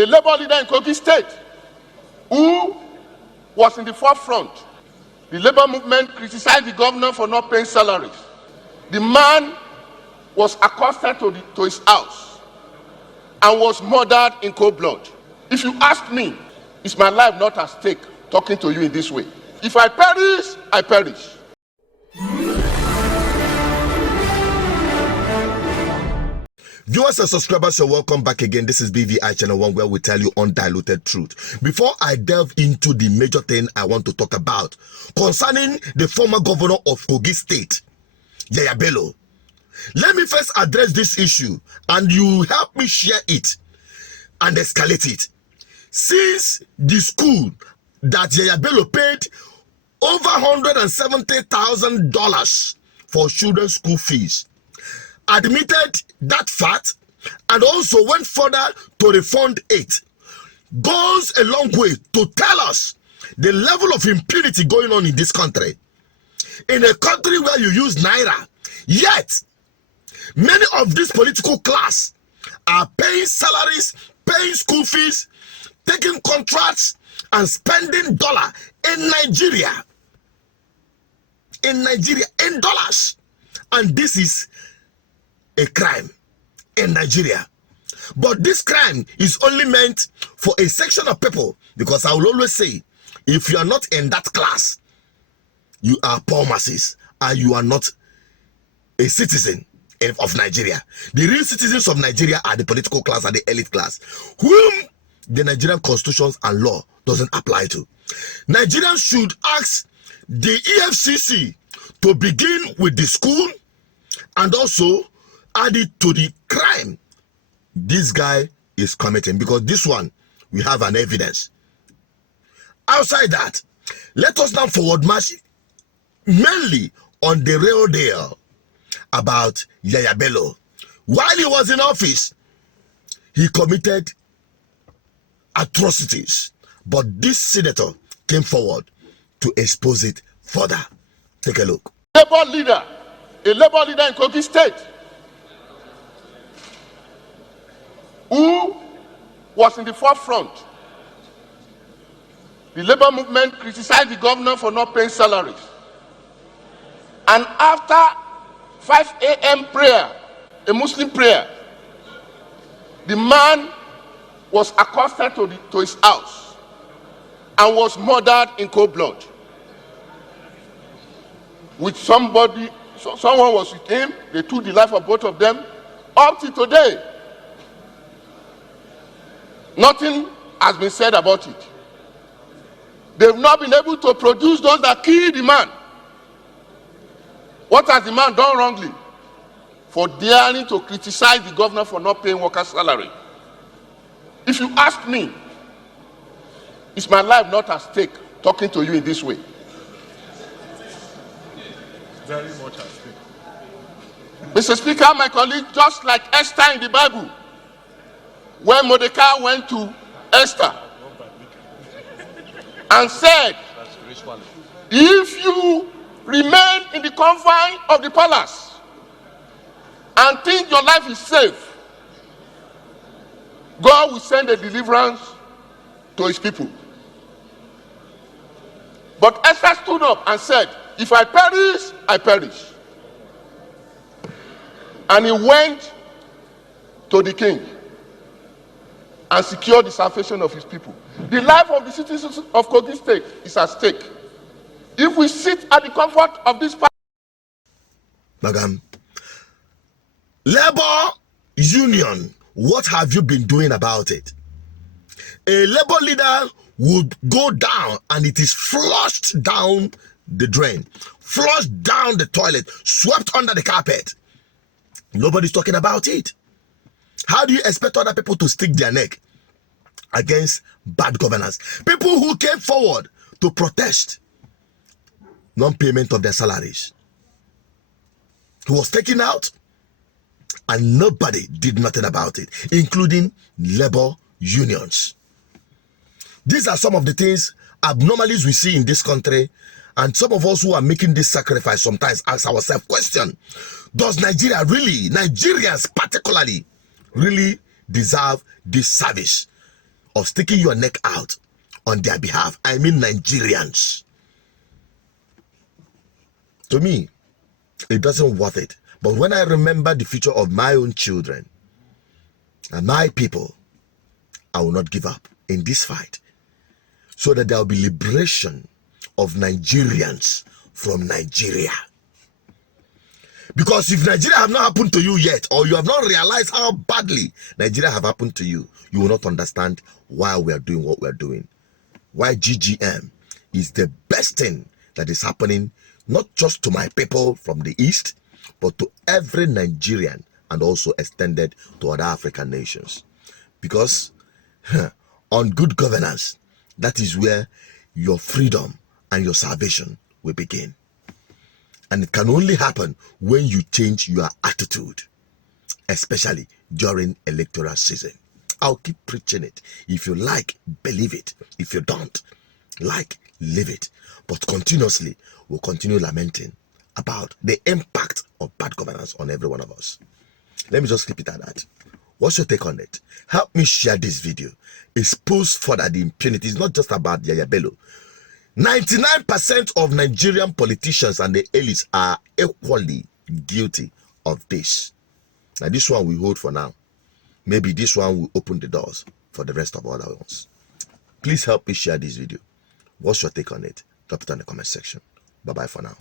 a labor leader in Kogi State, who was in the forefront. The labor movement criticized the governor for not paying salaries. The man was accosted to his house and was murdered in cold blood. If you ask me, is my life not at stake talking to you in this way? If I perish, I perish. Viewers and subscribers, you're welcome back again. This is BVI Channel 1, where we tell you undiluted truth. Before I delve into the major thing I want to talk about concerning the former governor of Kogi State, Yahaya Bello, let me first address this issue and you help me share it and escalate it. Since the school that Yahaya Bello paid over $170,000 for children's school fees, admitted that fact and also went further to refund it, goes a long way to tell us the level of impunity going on in this country. In a country where you use Naira, yet many of this political class are paying salaries, paying school fees, taking contracts and spending dollar in Nigeria. In dollars. And this is a crime in Nigeria. But this crime is only meant for a section of people, because I will always say, if you are not in that class, you are poor masses and you are not a citizen of Nigeria. The real citizens of Nigeria are the political class and the elite class, whom the Nigerian constitutions and law doesn't apply to. Nigerians should ask the EFCC to begin with the school and also add it to the crime this guy is committing, because this one we have an evidence. Outside that, let us now forward march mainly on the real deal about Yahaya Bello. While he was in office, he committed atrocities, but this senator came forward to expose it further. Take a look. A labor leader in Kogi State, who was in the forefront. The labor movement criticized the governor for not paying salaries. And after 5 a.m. prayer, a Muslim prayer, the man was accosted to his house and was murdered in cold blood. With someone was with him. They took the life of both of them. Up to today, nothing has been said about it. They've not been able to produce those that killed the man. What has the man done wrongly? For daring to criticize the governor for not paying workers' salary. If you ask me, is my life not at stake talking to you in this way? Very much at stake. Mr. Speaker, my colleague, just like Esther in the Bible, when Mordecai went to Esther and said, if you remain in the confine of the palace and think your life is safe, God will send a deliverance to his people. But Esther stood up and said, if I perish, I perish. And he went to the king and secured the salvation of his people. The life of the citizens of Kogi State is at stake. If we sit at the comfort of this palace. Madam, labor union, what have you been doing about it? A labor leader would go down and it is flushed down the drain, flushed down the toilet, swept under the carpet. Nobody's talking about it. How do you expect other people to stick their neck against bad governance? People who came forward to protest non-payment of their salaries. He was taken out and nobody did nothing about it, including labor unions. These are some of the things, abnormalities we see in this country, and some of us who are making this sacrifice sometimes ask ourselves question, does Nigeria really, Nigerians particularly, really deserve this service? of sticking your neck out on their behalf. I mean Nigerians. To me, it doesn't worth it. But when I remember the future of my own children and my people, I will not give up in this fight, so that there will be liberation of Nigerians from Nigeria. Because if Nigeria have not happened to you yet, or you have not realized how badly Nigeria have happened to you, you will not understand why we are doing what we are doing. Why GGM is the best thing that is happening, not just to my people from the East, but to every Nigerian, and also extended to other African nations. Because on good governance, that is where your freedom and your salvation will begin. And it can only happen when you change your attitude, especially during electoral season. I'll keep preaching it. If you like, believe it. If you don't like, leave it. But continuously, we'll continue lamenting about the impact of bad governance on every one of us. Let me just keep it at that. What's your take on it? Help me share this video. Expose further the impunity. It's not just about Yahaya Bello. 99% of Nigerian politicians and the elites are equally guilty of this. Now, this one we hold for now. Maybe this one will open the doors for the rest of other ones. Please help me share this video. What's your take on it? Drop it in the comment section. Bye-bye for now.